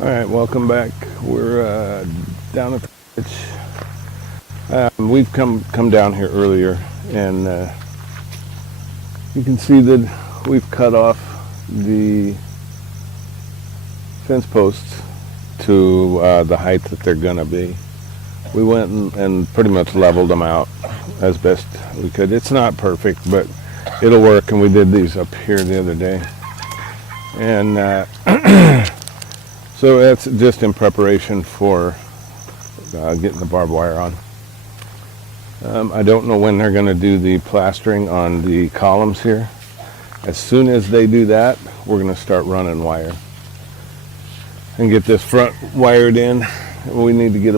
All right, welcome back. We're down at the beach. We've come down here earlier, and you can see that we've cut off the fence posts to the height that they're gonna be. We went and pretty much leveled them out as best we could. It's not perfect, but it'll work. And we did these up here the other day, and so that's just in preparation for getting the barbed wire on. I don't know when they're going to do the plastering on the columns here. As soon as they do that, we're going to start running wire and get this front wired in. We need to get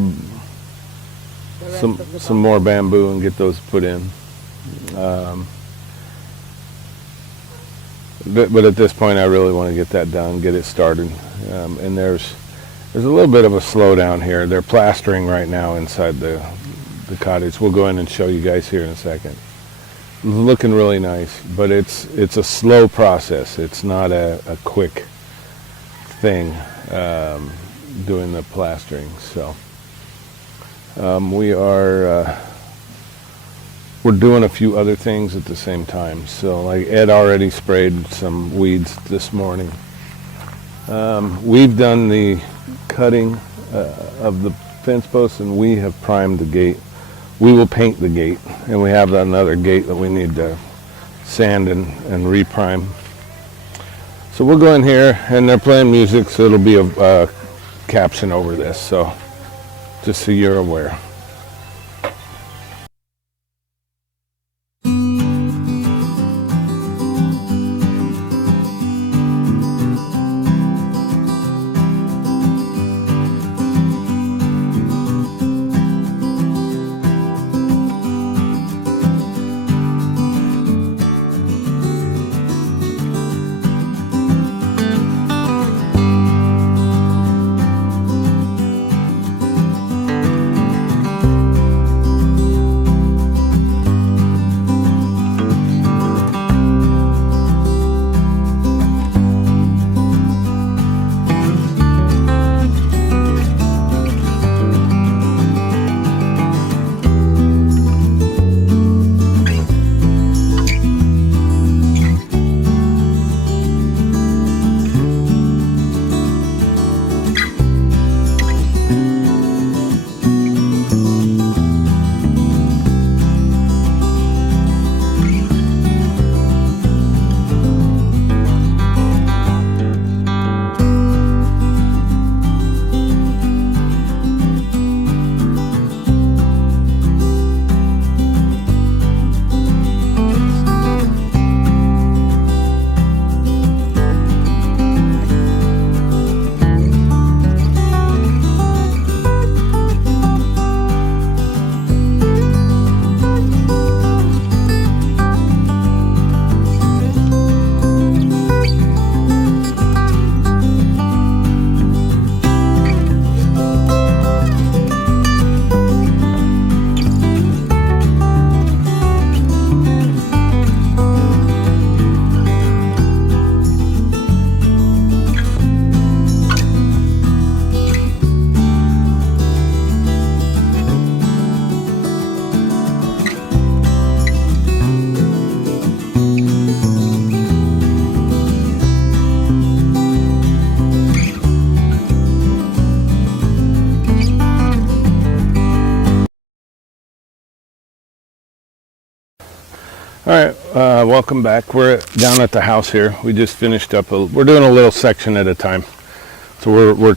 some more bamboo and get those put in. But at this point, I really want to get that done, get it started. And there's a little bit of a slowdown here. They're plastering right now inside the cottage. We'll go in and show you guys here in a second. It's looking really nice, but it's a slow process. It's not a quick thing doing the plastering. So we're doing a few other things at the same time. So like Ed already sprayed some weeds this morning. We've done the cutting of the fence posts, and we have primed the gate. We will paint the gate, and we have another gate that we need to sand and reprime. So we'll go in here, and they're playing music, so it'll be a caption over this, so just so you're aware. All right, welcome back. We're down at the house here. We just finished up. We're doing a little section at a time. So we're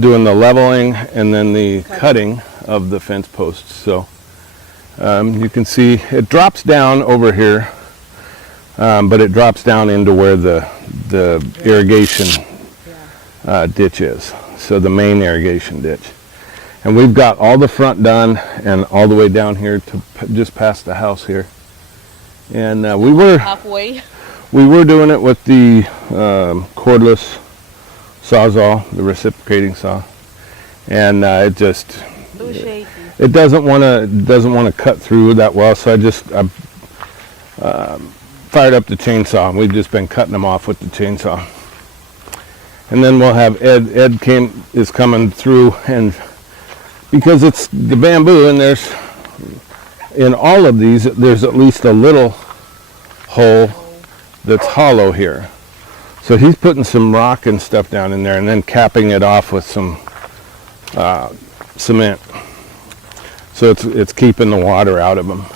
doing the leveling and then the cutting of the fence posts. So you can see it drops down over here, but it drops down into where the irrigation ditch is. So the main irrigation ditch. And we've got all the front done and all the way down here to just past the house here. And we were halfway. We were doing it with the cordless sawzall, the reciprocating saw, and it just it doesn't want to cut through that well. So I fired up the chainsaw, and we've just been cutting them off with the chainsaw. And then we'll have Ed. Ed is coming through, and because it's the bamboo, and there's in all of these, there's at least a little hole that's hollow here. So he's putting some rock and stuff down in there, and then capping it off with some cement. So it's keeping the water out of them.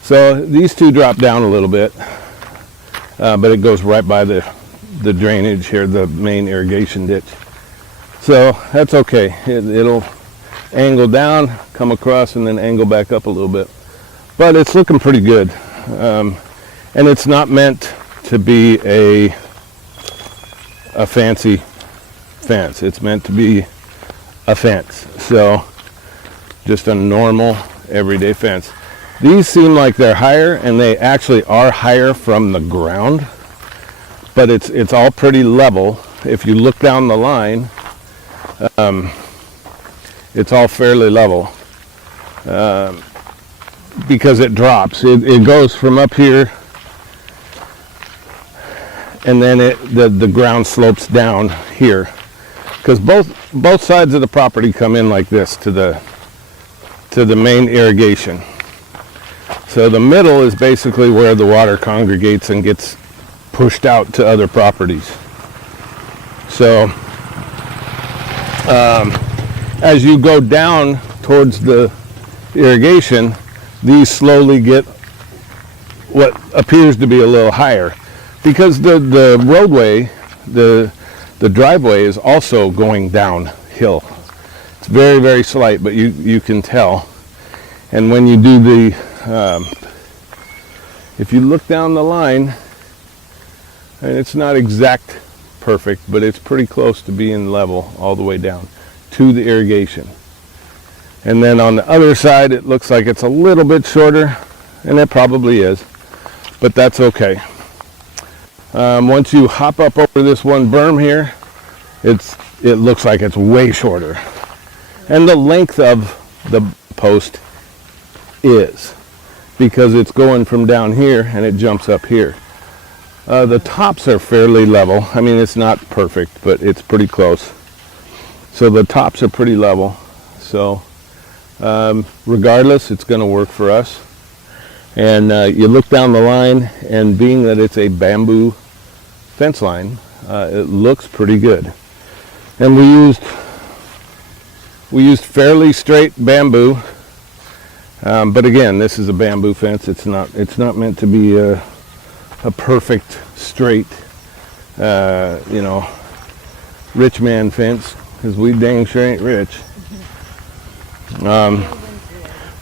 So these two drop down a little bit, but it goes right by the drainage here, the main irrigation ditch. So that's okay. It'll angle down, come across, and then angle back up a little bit. But it's looking pretty good. And it's not meant to be a fancy fence. It's meant to be a fence. So just a normal everyday fence. These seem like they're higher, and they actually are higher from the ground, but it's all pretty level. If you look down the line, it's all fairly level because it drops. It goes from up here, and then the ground slopes down here, because both sides of the property come in like this to the main irrigation. So the middle is basically where the water congregates and gets pushed out to other properties. So as you go down towards the irrigation, these slowly get what appears to be a little higher, because the roadway, the driveway is also going downhill. It's very, very slight, but you can tell. And when you do the if you look down the line, and it's not exact perfect, but it's pretty close to being level all the way down to the irrigation. And then on the other side, it looks like it's a little bit shorter, and it probably is, but that's okay. Once you hop up over this one berm here, it looks like it's way shorter. And the length of the post is, because it's going from down here and it jumps up here. The tops are fairly level. I mean, it's not perfect, but it's pretty close. So the tops are pretty level. So regardless, it's going to work for us. And you look down the line, and being that it's a bamboo fence line, it looks pretty good. And we used fairly straight bamboo. But again, this is a bamboo fence. It's not meant to be a perfect straight, rich man fence, because we dang sure ain't rich.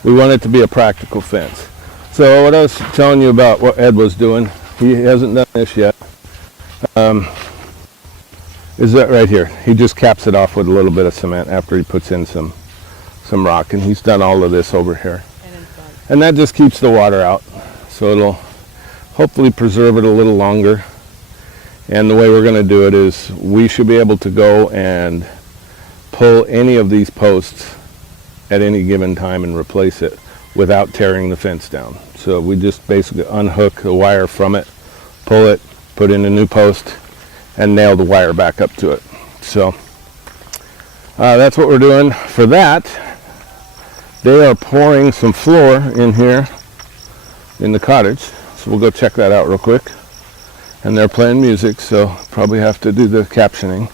We want it to be a practical fence. So what I was telling you about what Ed was doing, he hasn't done this yet, is that right here. He just caps it off with a little bit of cement after he puts in some rock, and he's done all of this over here. And that just keeps the water out, so it'll hopefully preserve it a little longer. And the way we're going to do it is we should be able to go and pull any of these posts at any given time and replace it without tearing the fence down. So we just basically unhook the wire from it, pull it, put in a new post, and nail the wire back up to it. So that's what we're doing for that. They are pouring some floor in here in the cottage, so we'll go check that out real quick. And they're playing music, so probably have to do the captioning.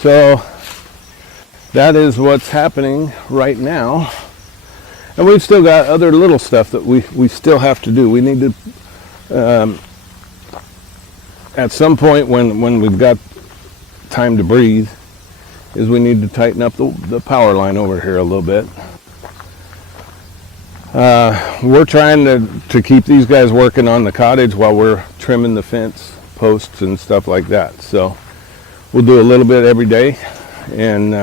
So that is what's happening right now. And we've still got other little stuff that we still have to do. We need to, at some point when we've got time to breathe, is we need to tighten up the power line over here a little bit. We're trying to keep these guys working on the cottage while we're trimming the fence posts and stuff like that. So we'll do a little bit every day, and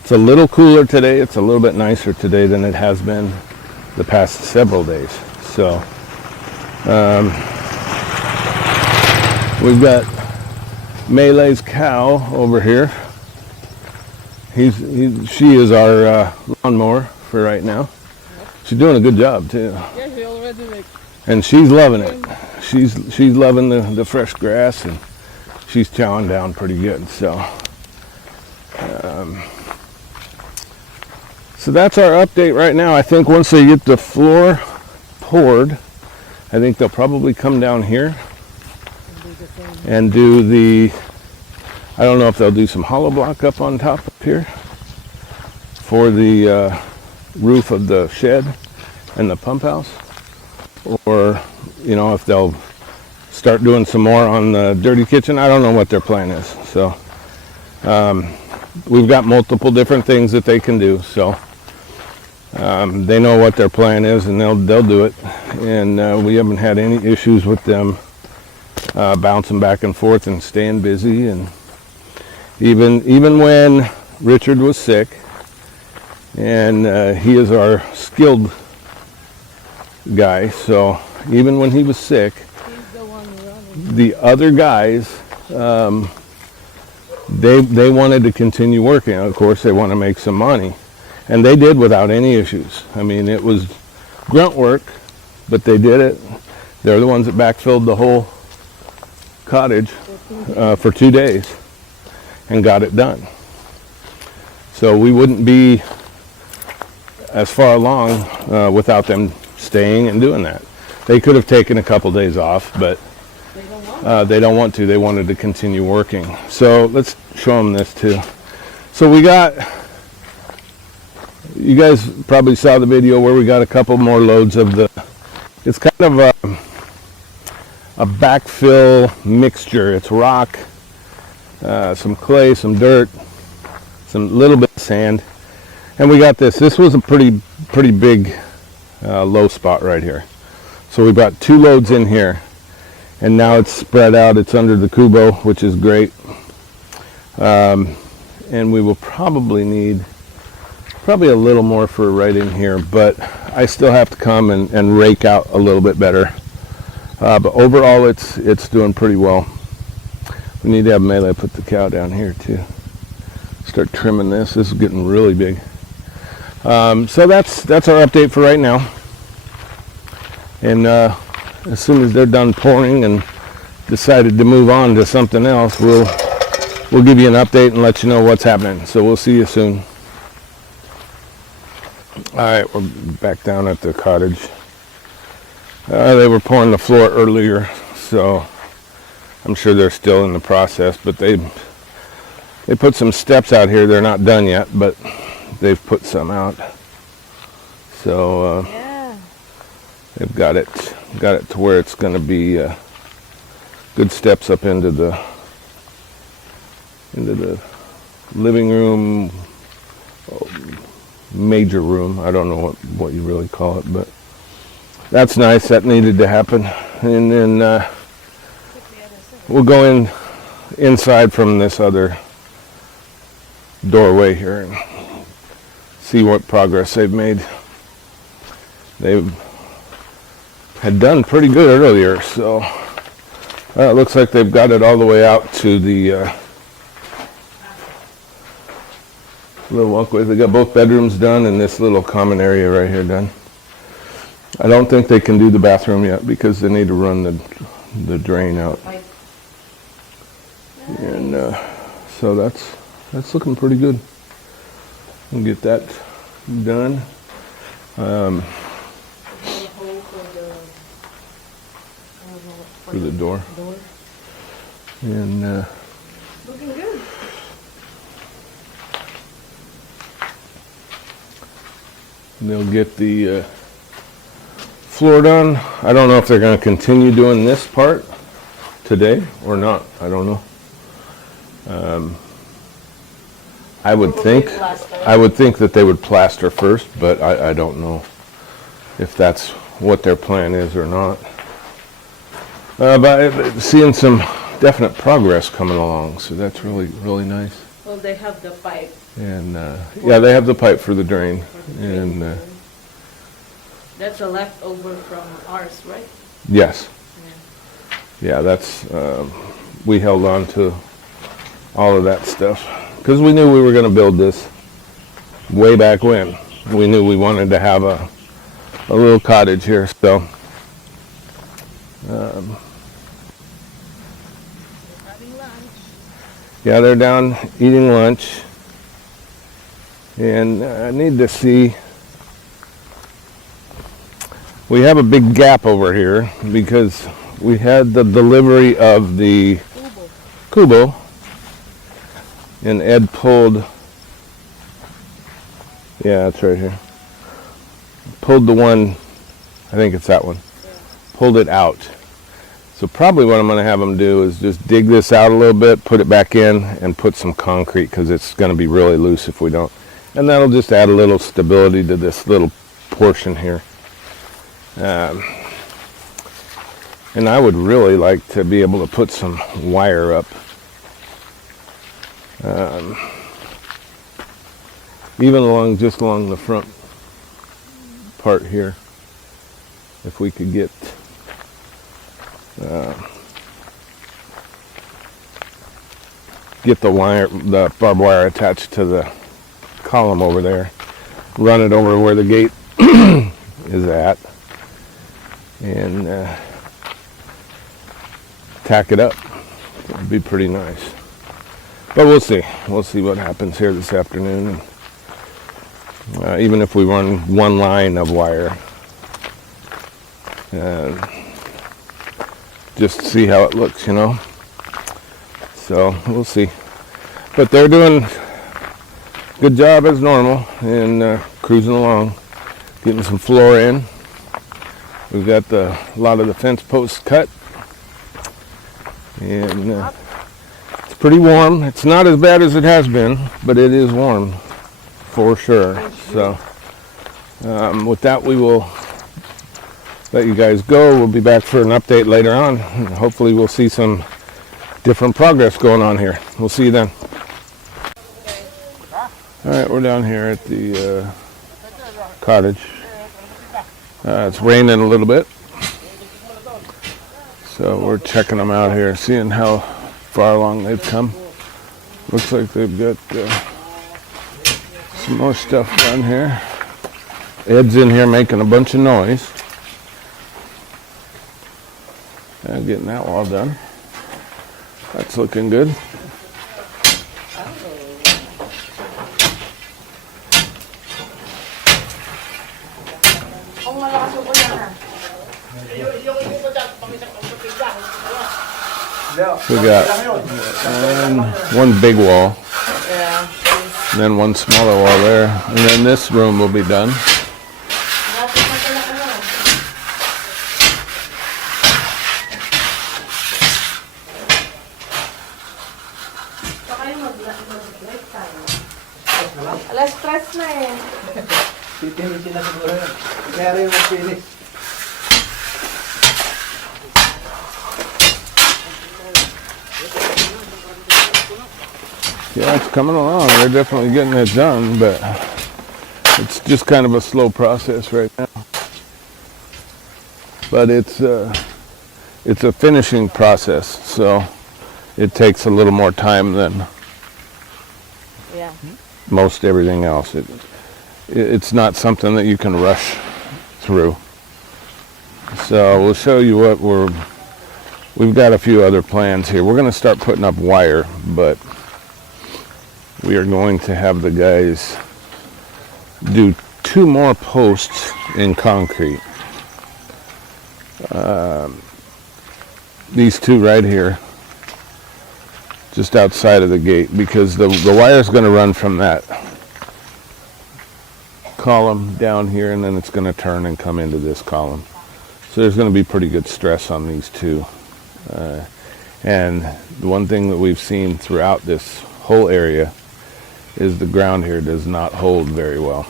it's a little cooler today. It's a little bit nicer today than it has been the past several days. So we've got Melee's cow over here. She is our lawnmower for right now. She's doing a good job too. Yeah, she already like. And she's loving it. She's loving the fresh grass, and she's chowing down pretty good. So so that's our update right now. I think once they get the floor poured, I think they'll probably come down here and do the, I don't know if they'll do some hollow block up on top up here for the roof of the shed and the pump house, or if they'll start doing some more on the dirty kitchen. I don't know what their plan is. So we've got multiple different things that they can do. So they know what their plan is, and they'll do it. And we haven't had any issues with them bouncing back and forth and staying busy. And even when Richard was sick, and he is our skilled guy, so even when he was sick, the other guys, they wanted to continue working. Of course, they want to make some money, and they did without any issues. I mean, it was grunt work, but they did it. They're the ones that backfilled the whole cottage for 2 days and got it done. So we wouldn't be as far along without them staying and doing that. They could have taken a couple days off, but they don't want to. They wanted to continue working. So let's show them this too. So we got, you guys probably saw the video where we got a couple more loads of the, it's kind of a backfill mixture. It's rock, some clay, some dirt, some little bit of sand, and we got this. This was a pretty big low spot right here. So we brought 2 loads in here, and now it's spread out. It's under the kubo, which is great. And we will probably need a little more for right in here, but I still have to come and rake out a little bit better. But overall, it's doing pretty well. We need to have Melee put the cow down here too. Start trimming this. This is getting really big. So that's our update for right now. And as soon as they're done pouring and decided to move on to something else, we'll give you an update and let you know what's happening. So we'll see you soon. All right, we're back down at the cottage. They were pouring the floor earlier, so I'm sure they're still in the process, but they put some steps out here. They're not done yet, but they've put some out. So they've got it to where it's going to be good steps up into the living room, major room. I don't know what you really call it, but that's nice. That needed to happen. And then we'll go inside from this other doorway here and see what progress they've made. They had done pretty good earlier, so it looks like they've got it all the way out to the little walkway. They got both bedrooms done and this little common area right here done. I don't think they can do the bathroom yet because they need to run the drain out. And so that's looking pretty good. We'll get that done. For the door. And Looking good. they'll get the floor done. I don't know if they're going to continue doing this part today or not. I don't know. I would think that they would plaster first, but I don't know if that's what their plan is or not. But seeing some definite progress coming along, so that's really, really nice. Well, they have the pipe. And yeah, they have the pipe for the drain, For the drain. and That's a leftover from ours, right? yes, Yeah. yeah, that's we held on to all of that stuff because we knew we were going to build this way back when. We knew we wanted to have a little cottage here, so Having lunch. yeah, they're down eating lunch, and I need to see. We have a big gap over here because we had the delivery of the Kubo, and Ed pulled, yeah, it's right here, pulled the one, I think it's that one, pulled it out. So probably what I'm going to have them do is just dig this out a little bit, put it back in, and put some concrete because it's going to be really loose if we don't. And that'll just add a little stability to this little portion here. And I would really like to be able to put some wire up. Even just along the front part here. If we could get the barbed wire attached to the column over there. Run it over where the gate is at. And tack it up. It would be pretty nice. But we'll see. We'll see what happens here this afternoon. Even if we run one line of wire, just to see how it looks, you know. So we'll see. But they're doing a good job as normal and cruising along, getting some floor in. We've got a lot of the fence posts cut, and it's pretty warm. It's not as bad as it has been, but it is warm for sure. So with that, we will let you guys go. We'll be back for an update later on. Hopefully we'll see some different progress going on here. We'll see you then. All right, we're down here at the cottage. It's raining a little bit, so we're checking them out here, seeing how far along they've come. Looks like they've got some more stuff done here. Ed's in here making a bunch of noise. Getting that wall done. That's looking good. We got one big wall, and then one smaller wall there, and then this room will be done. Alas 3 na eh. Titinitin na siguro yun. Kaya rin yung mag-finish. Yeah, it's coming along. They're definitely getting it done, but it's just kind of a slow process right now. But it's a finishing process, so it takes a little more time than most everything else. It's not something that you can rush through. So we'll show you what we've got a few other plans here. We're going to start putting up wire, but we are going to have the guys do 2 more posts in concrete. These 2 right here, just outside of the gate, because the wire is going to run from that column down here, and then it's going to turn and come into this column. So there's going to be pretty good stress on these 2. And the one thing that we've seen throughout this whole area is the ground here does not hold very well.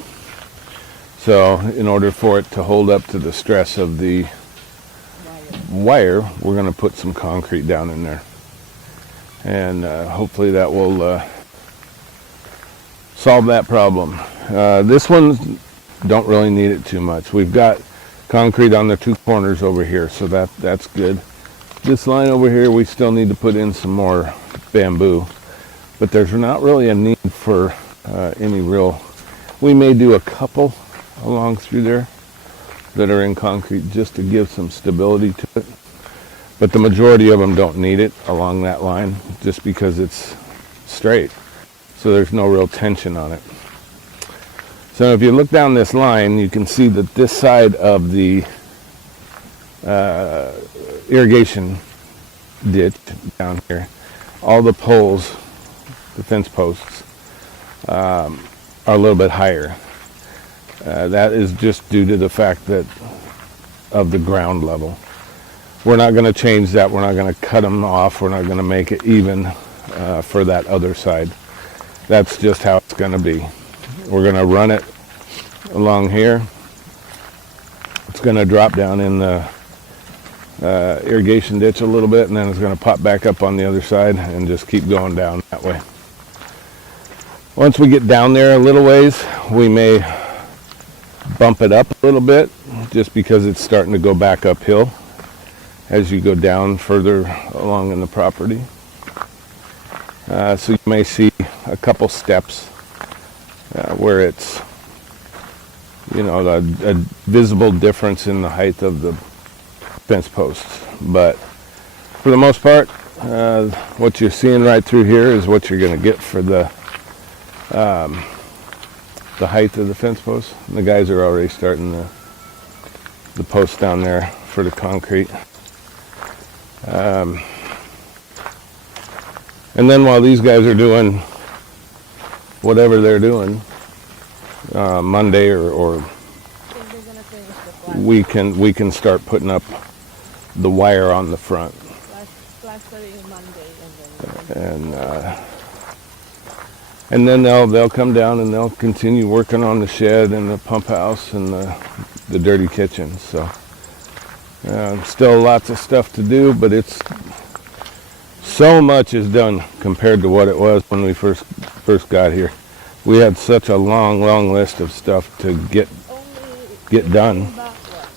So in order for it to hold up to the stress of the wire, we're going to put some concrete down in there. and hopefully that will solve that problem. This one don't really need it too much. We've got concrete on the 2 corners over here, so that's good. This line over here, we still need to put in some more bamboo, but there's not really a need for any real. We may do a couple along through there that are in concrete just to give some stability to it, but the majority of them don't need it along that line just because it's straight, so there's no real tension on it. So if you look down this line, you can see that this side of the irrigation ditch down here, all the poles, the fence posts, are a little bit higher. That is just due to the fact that of the ground level. We're not going to change that. We're not going to cut them off. We're not going to make it even for that other side. That's just how it's going to be. We're going to run it along here. It's going to drop down in the irrigation ditch a little bit, and then it's going to pop back up on the other side and just keep going down that way. Once we get down there a little ways, we may bump it up a little bit just because it's starting to go back uphill as you go down further along in the property. So you may see a couple steps where it's, you know, a visible difference in the height of the fence posts. But for the most part, what you're seeing right through here is what you're going to get for the height of the fence posts. And the guys are already starting the posts down there for the concrete. And then while these guys are doing whatever they're doing, Monday or we can start putting up the wire on the front. Plastering Monday and then they'll come down and they'll continue working on the shed and the pump house and the dirty kitchen. So still lots of stuff to do, but it's so much is done compared to what it was when we first got here. We had such a long list of stuff to get done. about what,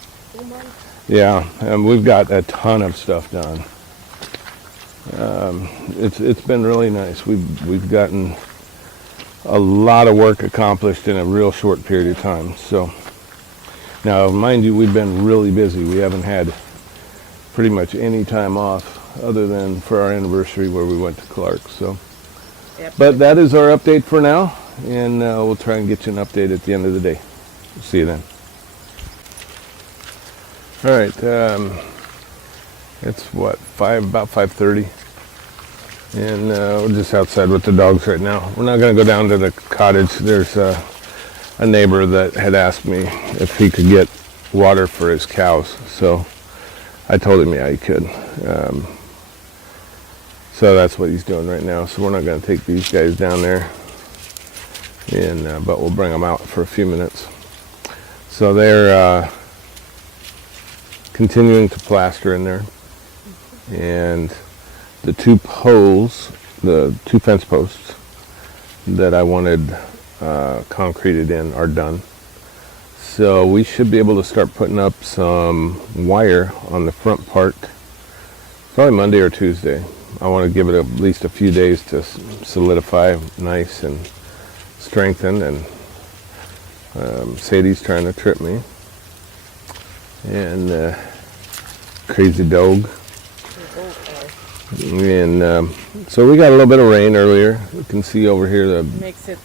2 months? Yeah, and we've got a ton of stuff done. It's been really nice. We've gotten a lot of work accomplished in a real short period of time. So now, mind you, we've been really busy. We haven't had pretty much any time off other than for our anniversary where we went to Clark. So, Yep. but that is our update for now, and we'll try and get you an update at the end of the day. See you then. All right, it's what, about 5:30, and we're just outside with the dogs right now. We're not going to go down to the cottage. There's a neighbor that had asked me if he could get water for his cows, so I told him, yeah, he could. So that's what he's doing right now. So we're not going to take these guys down there, and but we'll bring them out for a few minutes. So they're continuing to plaster in there, and the 2 poles, the 2 fence posts that I wanted concreted in are done. So we should be able to start putting up some wire on the front part probably Monday or Tuesday. I want to give it at least a few days to solidify nice and strengthen, and Sadie's trying to trip me, and crazy dog. And so we got a little bit of rain earlier. You can see over here the Makes it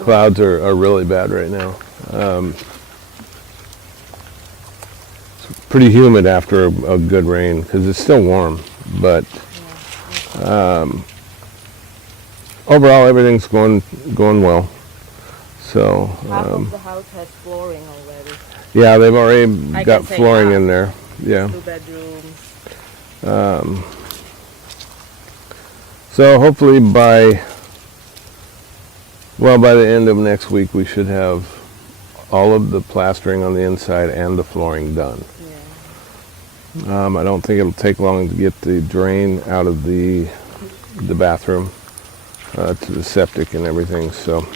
clouds are really bad right now. It's pretty humid after a good rain because it's still warm, but overall everything's going well. So half of the house has flooring already. yeah, they've already I got can say flooring half. in there. Yeah. 2 bedrooms. So hopefully by the end of next week we should have all of the plastering on the inside and the flooring done. Yeah. I don't think it'll take long to get the drain out of the the bathroom to the septic and everything. So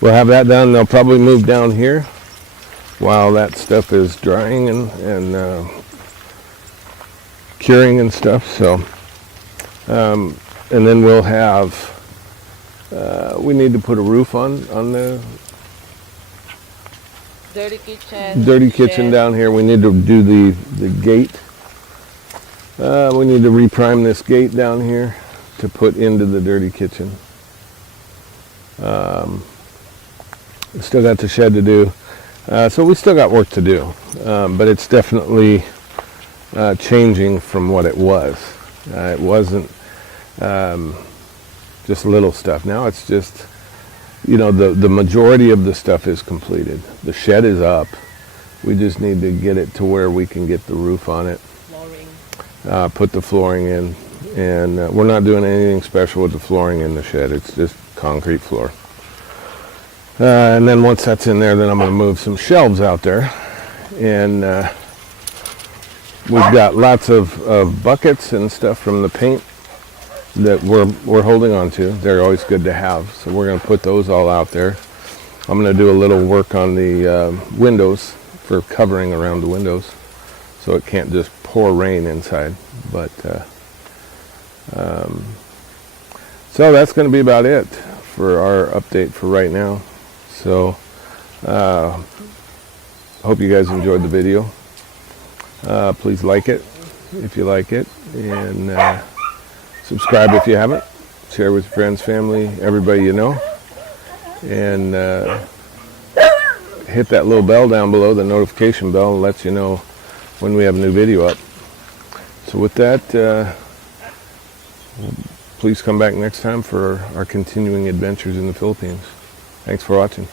we'll have that done. They'll probably move down here while that stuff is drying and curing and stuff. So and then we'll have we need to put a roof on the dirty kitchen shed. down here. We need to do the gate. We need to reprime this gate down here to put into the dirty kitchen. Still got the shed to do. So we still got work to do. But it's definitely changing from what it was. It wasn't just little stuff. Now it's just, you know, the majority of the stuff is completed. The shed is up. We just need to get it to where we can get the roof on it. Flooring. Put the flooring in. And we're not doing anything special with the flooring in the shed. It's just concrete floor. And then once that's in there, then I'm going to move some shelves out there. And we've got lots of buckets and stuff from the paint that we're holding on to. They're always good to have. So we're going to put those all out there. I'm going to do a little work on the windows for covering around the windows so it can't just pour rain inside. But so that's going to be about it for our update for right now. So hope you guys enjoyed the video. Please like it if you like it, and subscribe if you haven't. Share with your friends, family, everybody you know, and hit that little bell down below, the notification bell, lets you know when we have a new video up. So with that, please come back next time for our continuing adventures in the Philippines. Thanks for watching.